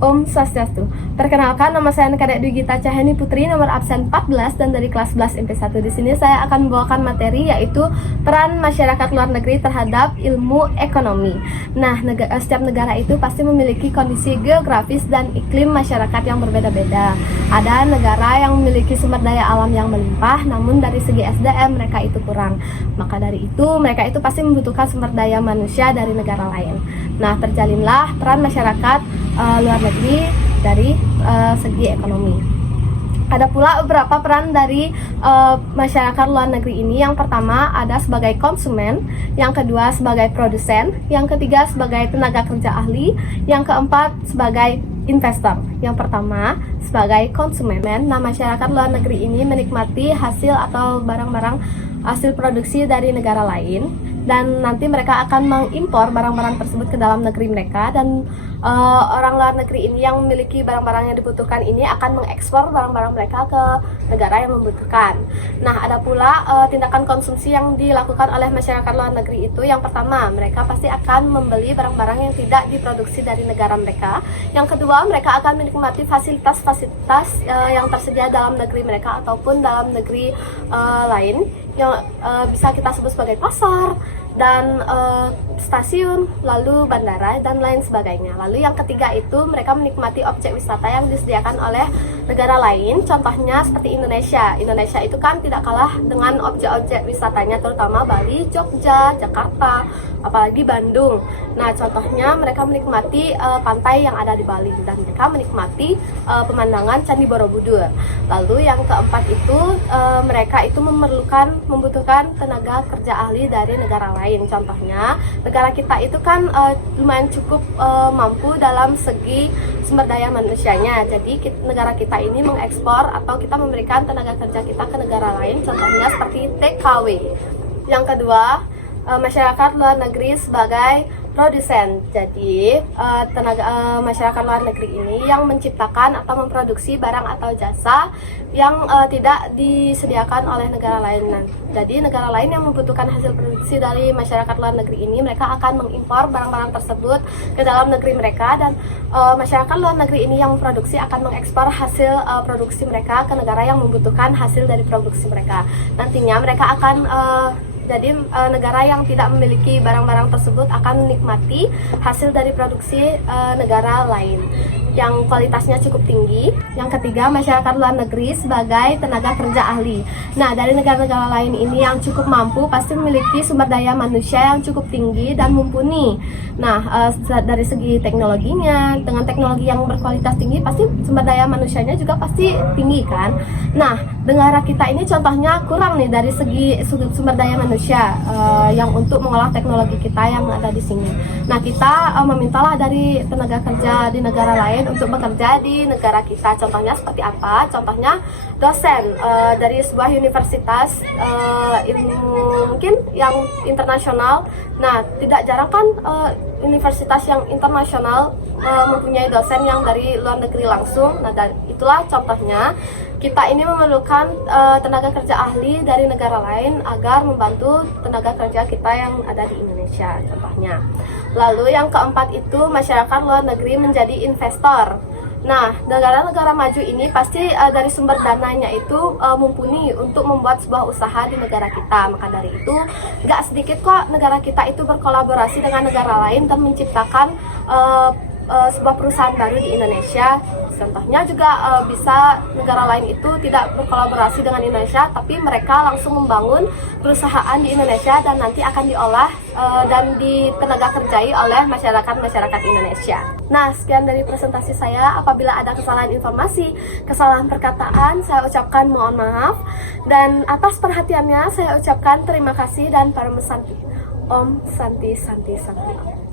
Om Swastiastu. Perkenalkan, nama saya Kadek Dwi Gita Cahyani Putri, nomor absen 14 dan dari kelas 11 MP1. Di sini saya akan membawakan materi yaitu peran masyarakat luar negeri terhadap ilmu ekonomi. Nah, setiap negara itu pasti memiliki kondisi geografis dan iklim masyarakat yang berbeda-beda. Ada negara yang memiliki sumber daya alam yang melimpah, namun dari segi SDM mereka itu kurang. Maka dari itu, mereka itu pasti membutuhkan sumber daya manusia dari negara lain. Nah, terjalinlah peran masyarakat luar negeri dari segi ekonomi. Ada pula beberapa peran dari masyarakat luar negeri ini. Yang pertama ada sebagai konsumen, yang kedua sebagai produsen, yang ketiga sebagai tenaga kerja ahli, yang keempat sebagai investor. Yang pertama sebagai konsumen. Nah, masyarakat luar negeri ini menikmati hasil atau barang-barang hasil produksi dari negara lain, dan nanti mereka akan mengimpor barang-barang tersebut ke dalam negeri mereka, dan orang luar negeri ini yang memiliki barang-barang yang dibutuhkan ini akan mengekspor barang-barang mereka ke negara yang membutuhkan. Nah, ada pula tindakan konsumsi yang dilakukan oleh masyarakat luar negeri itu. Yang pertama, mereka pasti akan membeli barang-barang yang tidak diproduksi dari negara mereka. Yang kedua, mereka akan menikmati fasilitas-fasilitas yang tersedia dalam negeri mereka ataupun dalam negeri lain yang bisa kita sebut sebagai pasar dan stasiun, lalu bandara dan lain sebagainya. Lalu yang ketiga itu mereka menikmati objek wisata yang disediakan oleh negara lain. Contohnya seperti Indonesia. Indonesia itu kan tidak kalah dengan objek-objek wisatanya, terutama Bali, Jogja, Jakarta, apalagi Bandung. Nah, contohnya mereka menikmati pantai yang ada di Bali, dan mereka menikmati pemandangan Candi Borobudur. Lalu yang keempat itu mereka itu membutuhkan tenaga kerja ahli dari negara lain. Contohnya negara kita itu kan lumayan cukup mampu dalam segi sumber daya manusianya. Jadi negara kita ini mengekspor atau kita memberikan tenaga kerja kita ke negara lain. Contohnya seperti TKW. Yang kedua, masyarakat luar negeri sebagai produsen. Jadi masyarakat luar negeri ini yang menciptakan atau memproduksi barang atau jasa yang tidak disediakan oleh negara lain. Jadi negara lain yang membutuhkan hasil produksi dari masyarakat luar negeri ini, mereka akan mengimpor barang-barang tersebut ke dalam negeri mereka, dan masyarakat luar negeri ini yang memproduksi akan mengekspor hasil produksi mereka ke negara yang membutuhkan hasil dari produksi mereka. Nantinya mereka akan jadi negara yang tidak memiliki barang-barang tersebut akan menikmati hasil dari produksi negara lain yang kualitasnya cukup tinggi. Yang ketiga, masyarakat luar negeri sebagai tenaga kerja ahli. Nah, dari negara-negara lain ini yang cukup mampu pasti memiliki sumber daya manusia yang cukup tinggi dan mumpuni. Nah, dari segi teknologinya, dengan teknologi yang berkualitas tinggi, pasti sumber daya manusianya juga pasti tinggi kan. Nah, negara kita ini contohnya kurang nih dari segi sumber daya manusia yang untuk mengolah teknologi kita yang ada di sini. Nah, kita memintalah dari tenaga kerja di negara lain untuk bekerja di negara kita. Contohnya seperti apa? Contohnya dosen dari sebuah universitas ilmu mungkin yang internasional. Nah, tidak jarang kan universitas yang internasional mempunyai dosen yang dari luar negeri langsung. Nah, itulah contohnya. Kita ini memerlukan tenaga kerja ahli dari negara lain agar membantu tenaga kerja kita yang ada di Indonesia, contohnya. Lalu yang keempat itu masyarakat luar negeri menjadi investor. Nah, negara-negara maju ini pasti dari sumber dananya itu mumpuni untuk membuat sebuah usaha di negara kita. Maka dari itu, nggak sedikit kok negara kita itu berkolaborasi dengan negara lain dan menciptakan sebuah perusahaan baru di Indonesia. Contohnya juga bisa negara lain itu tidak berkolaborasi dengan Indonesia, tapi mereka langsung membangun perusahaan di Indonesia dan nanti akan diolah dan ditenaga kerjai oleh masyarakat Indonesia. Nah, sekian dari presentasi saya. Apabila ada kesalahan informasi, kesalahan perkataan, saya ucapkan mohon maaf. Dan atas perhatiannya saya ucapkan terima kasih dan Param Santi. Om Santi Santi Santi.